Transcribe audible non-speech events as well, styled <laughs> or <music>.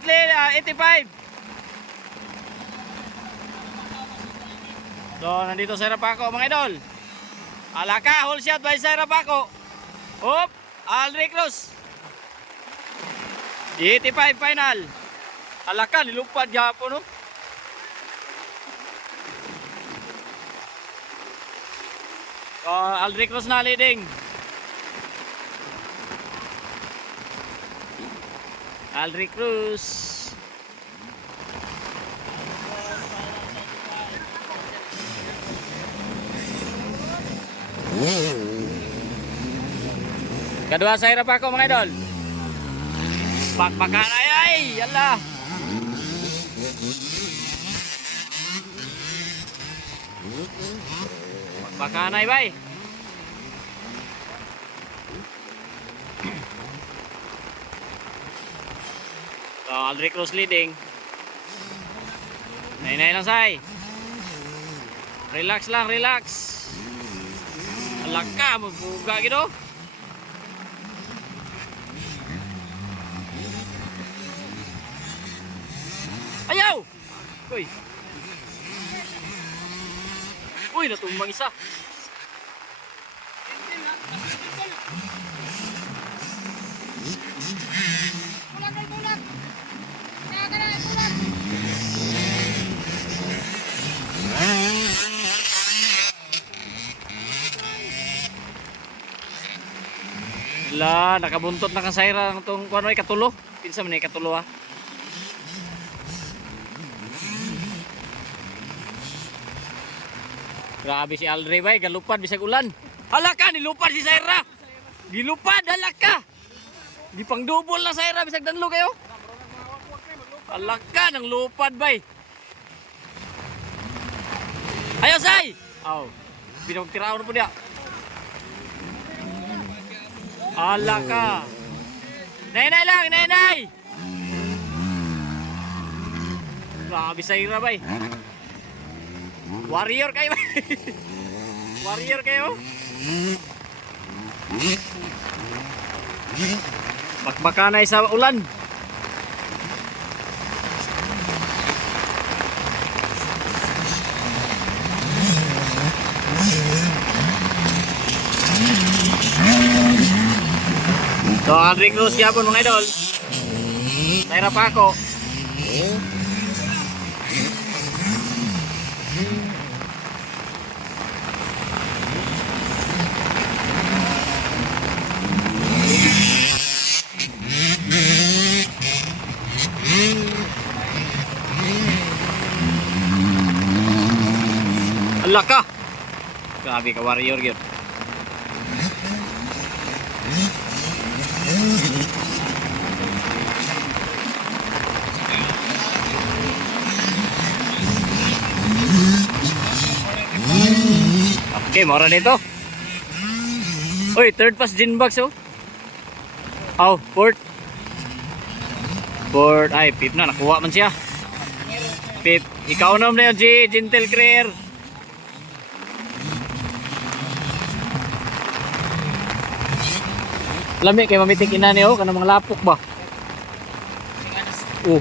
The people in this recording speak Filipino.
uh, 85. So, nandito sa Rapaco mga idol. Alaka, whole shot by Sarah Paco. Hop, Alric Cruz. 85 final. Alaka, nilupad gyapon no. Uh, Aldric Cruz na leading. Aldric Cruz. Kedua saya pa ako mga idol. Pakpakan ay ay, yalla. Pakpakan ay bay. So, Aldric Cruz leading. Nay-nay lang say. Relax lang, relax. Alaka, magbuga gito. Ayaw! Uy! Uy, natumbang isa. La, nakabuntot na kasayra ng tong kuno ay katulo. Pinsa man ay katulo ha. Grabe si Aldre bay, galupad bisag ulan. Hala ka, nilupad si Saira. Gilupad, hala ka. Di pang double na Saira bisag danlo kayo. Hala ka, nang lupad bay. Ayo say. Aw. Binong tiraw na po dia. Hala ka. Nay-nay lang, nay-nay. Grabe Saira bay. Warrior kayo. <laughs> Warrior kayo. Bakbaka na sa ulan. So, Andre Cruz yapon mga idol. Taira pa ako. Ala ka! Grabe ka warrior yun. Okay, mora nito. Uy, third pass gin box oh. Oh, fourth. Fourth. Ay, pip na. Nakuha man siya. Pip. Ikaw na na yun, G. Gentle Career. Lami kay mamitik ina niyo kanang mga lapok ba? Oh.